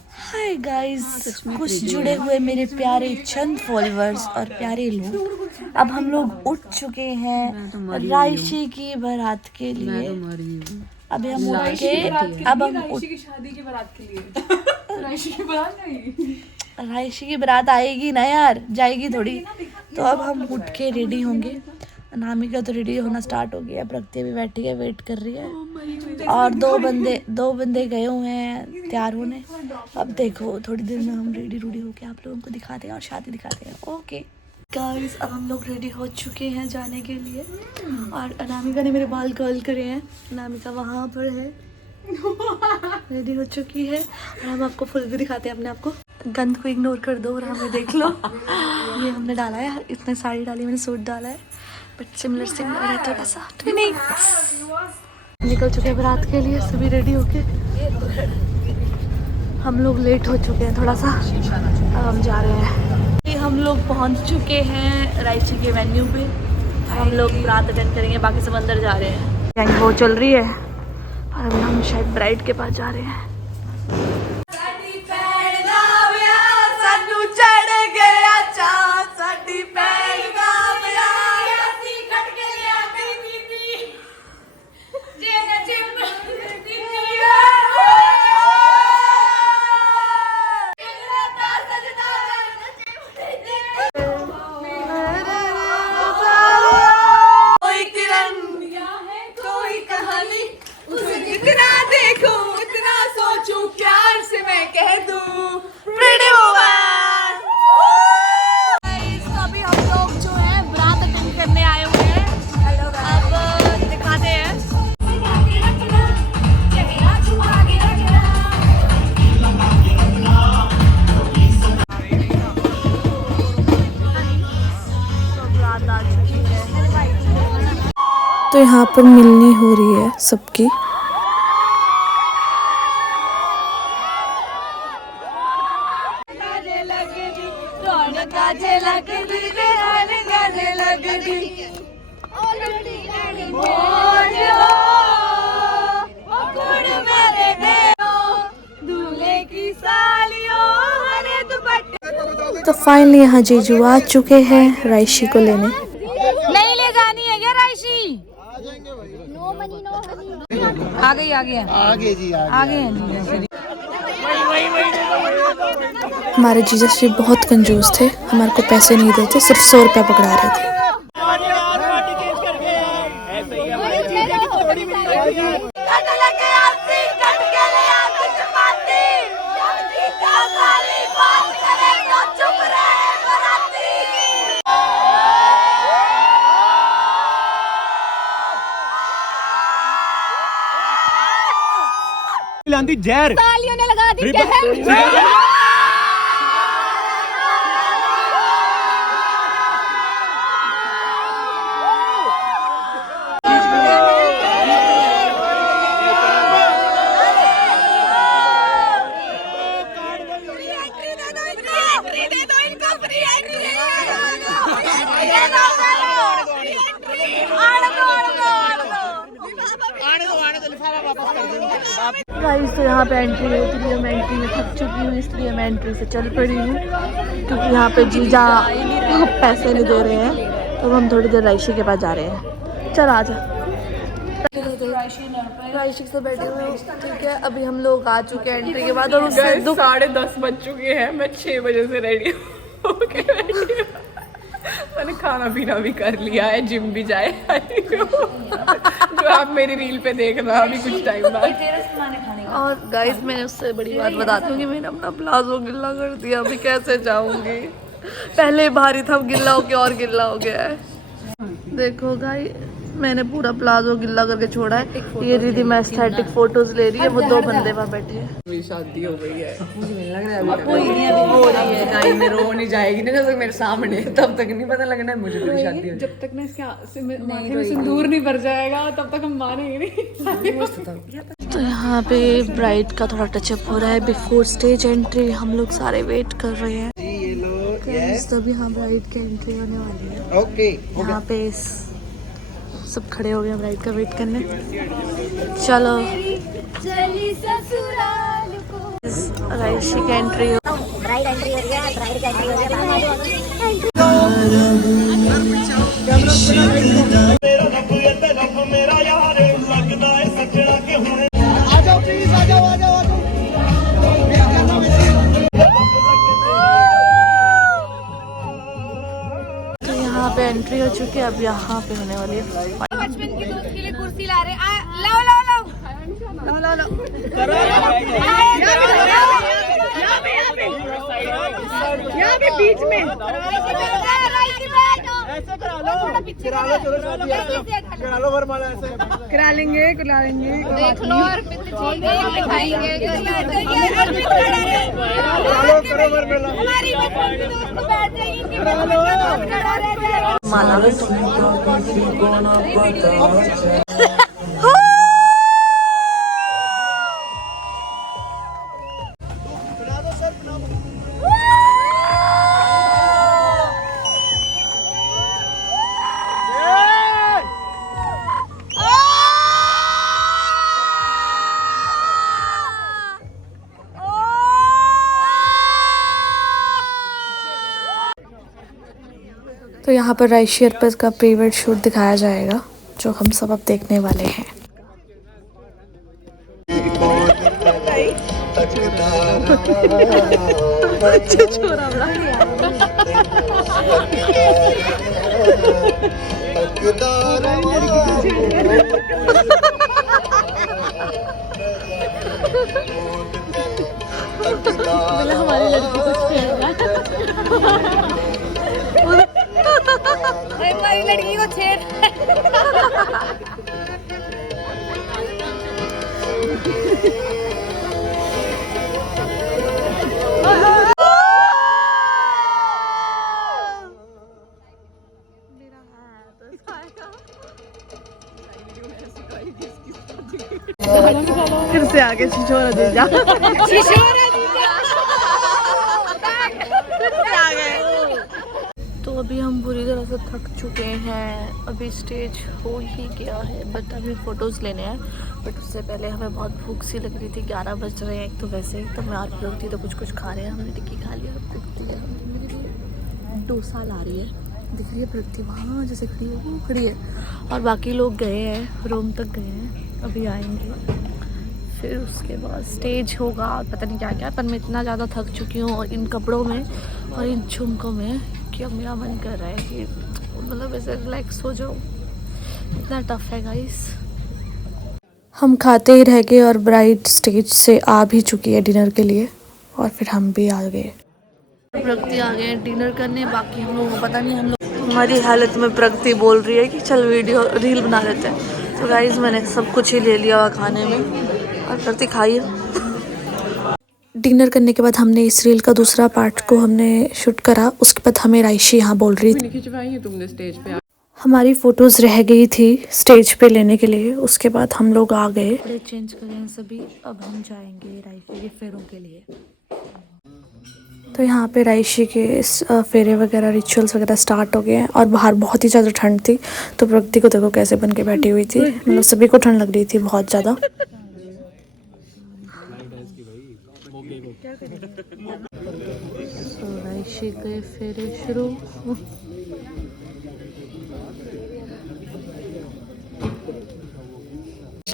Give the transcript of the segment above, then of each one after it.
Hi guys, कुछ जुड़े हुए मेरे प्यारे चंद फॉलोअर्स और प्यारे लोग, अब हम लोग उठ चुके हैं रायशी की बारात के लिए। अभी हम उठ के अब हम रायशी की शादी की बारात के लिए रायशी की बारात आएगी। रायशी की बारात आएगी ना यार, जाएगी थोड़ी। तो अब हम उठ के रेडी होंगे। अनामिका तो रेडी होना स्टार्ट हो गया, प्रगति भी बैठी है, वेट कर रही है। और दो बंदे गए हुए हैं तैयार होने। अब देखो थोड़ी देर में हम रेडी होके आप लोगों को दिखाते हैं और शादी दिखाते हैं। ओके गाइस, अब हम लोग रेडी हो चुके हैं जाने के लिए। और अनामिका ने मेरे बाल कर्ल करे हैं। अनामिका वहाँ पर है, रेडी हो चुकी है। और हम आपको फुल भी दिखाते हैं अपने आप को। गंद को इग्नोर कर दो और हमें देख लो। ये हमने डाला है, इसने साड़ी डाली, मैंने सूट डाला है, बट सिमिलर है थोड़ा सा। निकल चुके हैं बारात के लिए, सभी रेडी होके। हम लोग लेट हो चुके हैं थोड़ा सा, अब हम जा रहे हैं। हम लोग पहुंच चुके हैं रायची के वेन्यू पे। हम लोग बारात अटेंड करेंगे, बाकी सब अंदर जा रहे हैं। वो चल रही है और अभी हम शायद ब्राइड के पास जा रहे हैं। तो यहाँ पर मिलनी हो रही है सबकी। तो फाइनली यहाँ जीजू आ चुके हैं रायशी को लेने। नहीं ले जानी है क्या रायशी? आ गई आगे जी हमारे जीजस जी बहुत कंजूस थे, हमारे को पैसे नहीं देते, सिर्फ 100 रुपया पकड़ा रहे थे। जहर तालियों ने लगा दी जहर। गाइस, तो यहाँ पे एंट्री होती है। मैं एंट्री में थक चुकी हूँ, इसलिए मैं एंट्री से चल पड़ी हूँ, क्योंकि यहाँ पे जीजा पैसे नहीं दे रहे हैं। तो हम थोड़ी देर रायशी के पास जा रहे हैं। चल आ जा। रायशी से बैठे हुए हैं, ठीक है। अभी हम लोग आ चुके हैं एंट्री के बाद, और उससे 10:30 बज चुके हैं। मैं 6 बजे से रेडी हूँ। मैंने खाना पीना भी कर लिया है, जिम भी जाए जो आप मेरी रील पे देखना अभी कुछ टाइम बाद। और गाइस, मैंने उससे बड़ी बात बताती हूँ कि मैंने अपना प्लाजो गिल्ला कर दिया। अभी कैसे जाऊंगी? पहले भारी था, अब गिल्ला हो गया और गिल्ला हो गया है। देखो गाइस, मैंने पूरा प्लाजो गिल्ला करके छोड़ा है। ये दीदी मैं एस्थेटिक फोटोज ले रही है, वो 2 बंदे वहाँ बैठे हैं। मेरी शादी हो गई है, हो रही है। टाइम में रो नहीं जाएगी ना, जब तक मेरे सामने, तब तक नहीं पता लगना है मुझे मेरी शादी हो। जब तक ना इसके माथे में सिंदूर नहीं भर जाएगा, तब तक हम मानेंगे नहीं। तो यहाँ पे ब्राइड का थोड़ा टचअप हो रहा है बिफोर स्टेज एंट्री। हम लोग सारे वेट कर रहे हैं। तभी हाँ ब्राइड की एंट्री होने वाली है। ओके, यहाँ पे सब खड़े हो गए ब्राइड का वेट करने। चलो राशि की एंट्री हो। ब्राइड एंट्री हो रही है, ब्राइड की एंट्री हो रही है। आ जाओ प्लीज, आ जाओ, आ जाओ, आ जाओ। तो यहाँ पे एंट्री हो चुकी है, अब यहाँ पे होने वाली है। बचपन की दोस्त के लिए कुर्सी ला रहे लाओ लाओ लाओ लाओ लाओ यहाँ पे बीच में करा लेंगे देख लो और दिखाएंगे माला तो यहाँ पर राइशी अर्पित का प्री वेड शूट दिखाया जाएगा, जो हम सब अब देखने वाले हैं। हमारी लड़की को हमारी लड़की को छेड़ फिर से आगे छिछोरा दे जा तो अभी हम बुरी तरह से थक चुके हैं, अभी स्टेज हो ही गया है, बट अभी फ़ोटोज़ लेने हैं। बट उससे पहले हमें बहुत भूख सी लग रही थी, 11 बज रहे हैं एक तो वैसे ही, तो मैं और लोग थी तो कुछ खा रहे हैं। हमने टिक्की खा लिया, दिखती है मेरे लिए डोसा ला रही है, दिख रही है प्रगति वहाँ जैसे खड़ी है, वो खड़ी है। और बाकी लोग गए हैं, रूम तक गए हैं, अभी आएंगे। फिर उसके बाद स्टेज होगा, पता नहीं क्या क्या, पर मैं इतना ज़्यादा थक चुकी हूँ इन कपड़ों में और इन झुमकों में कि अब मेरा मन कर रहा है कि मतलब ऐसे रिलैक्स हो जाओ, इतना टफ है गाइस। हम खाते ही रह गए और ब्राइड स्टेज से आ भी चुकी है डिनर के लिए, और फिर हम भी आ गए। प्रगति आ गए डिनर करने, बाकी हम लोगों को पता नहीं। हम लोग हमारी हालत में प्रगति बोल रही है कि चल वीडियो रील बना लेते हैं। तो गाइस मैंने सब कुछ ही ले लिया हुआ खाने में, और प्रगति खाइए। डिनर करने के बाद हमने इस रील का दूसरा पार्ट को हमने शूट करा। उसके बाद हमें राइशी यहाँ बोल रही थी, खिंचवाई है तुमने स्टेज पे? हमारी फोटोज रह गई थी स्टेज पे लेने के लिए। उसके बाद हम लोग आ गए, कपड़े चेंज करें सभी, अब हम जाएंगे राइशी के फेरों के लिए। तो यहाँ पे राइशी के फेरे वगैरह रिचुअल्स वगैरह स्टार्ट हो गए हैं, और बाहर बहुत ही ज़्यादा ठंड थी। तो प्रगति को देखो कैसे बन के बैठी हुई थी, मतलब सभी को ठंड लग रही थी बहुत ज़्यादा। राइशी के फेरे शुरू।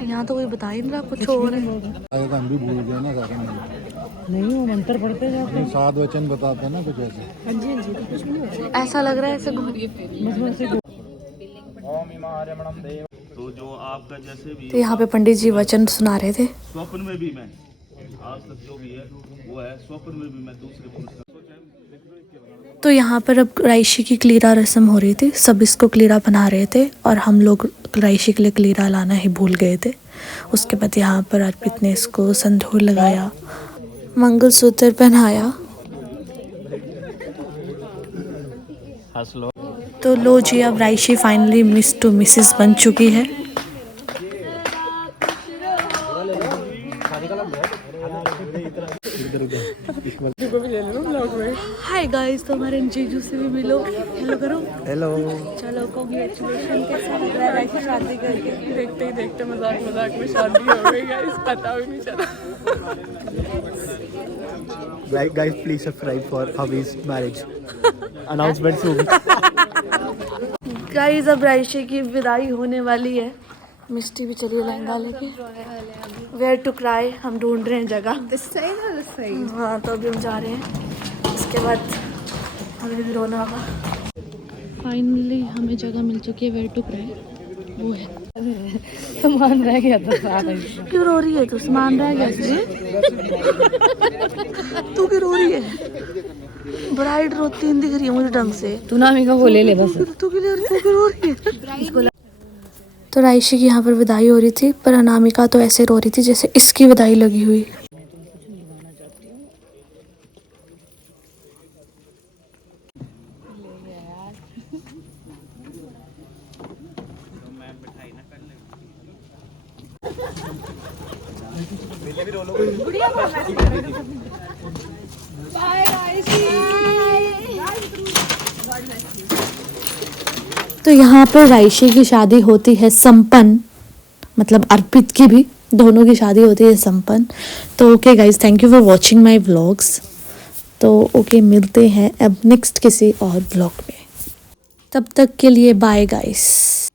यहाँ तो कोई बता ही नहीं रहा, कुछ और है। हम भी भूल गए ना सारे नहीं, वो मंत्र पढ़ते जाते हैं, 7 वचन बताते हैं ना कुछ ऐसे। हाँ जी हाँ जी, तो कुछ नहीं होता, ऐसा लग रहा है ऐसे तो जो आपका जैसे भी। तो यहाँ पे पंडित जी वचन सुना रहे थे। स्वप्न में भी मैं आज तक जो भी है वो है, स्वप्न में भी मैं दूसरे पुरुष का। तो यहाँ पर अब राइशी की क्लीरा रस्म हो रही थी, सब इसको क्लीरा बना रहे थे, और हम लोग राइशी के लिए क्लीरा लाना ही भूल गए थे। उसके बाद यहाँ पर अर्पित ने इसको संदूर लगाया, मंगलसूत्र पहनाया। तो लो जी, अब राइशी फाइनली मिस टू मिसेस बन चुकी है। हाय गाइस, तो हमारे जीजू से भी मिलो, हेलो करो। हेलो, चलो कांग्रेचुलेशन, कैसा लग रहा है राइशी शादी करके? देखते ही देखते मजाक में शादी हो गई गाइस, पता भी नहीं चला। Like, guys, please subscribe for Havi's marriage. Announcement soon. Guys अब रायशे की विदाई होने वाली है। मिस्टी भी चलिए लहंगा लेके। वेयर टू क्राई हम ढूंढ रहे हैं जगह। हाँ तो अभी हम जा रहे हैं, इसके बाद हमें भी रोना होगा। फाइनली हमें जगह मिल चुकी है वेयर टू क्राई, वो है। सामान रह गया था। क्यों रो रही है तू? सामान रह गया इसलिए? तू क्यों रो रही है? ब्राइड रोती नहीं दिख रही है मुझे ढंग से। तू ना का वो ले ले बस। तू क्यों रो रही है? तो रायशी की यहाँ पर विदाई हो रही थी, पर अनामिका तो ऐसे रो रही थी जैसे इसकी विदाई लगी हुई। तो यहाँ पर रायशी की शादी होती है संपन्न, मतलब अर्पित की भी, दोनों की शादी होती है संपन्न। तो okay guys, thank you for watching my vlogs. तो ओके, मिलते हैं अब नेक्स्ट किसी और व्लॉग में। तब तक के लिए बाय गाइस।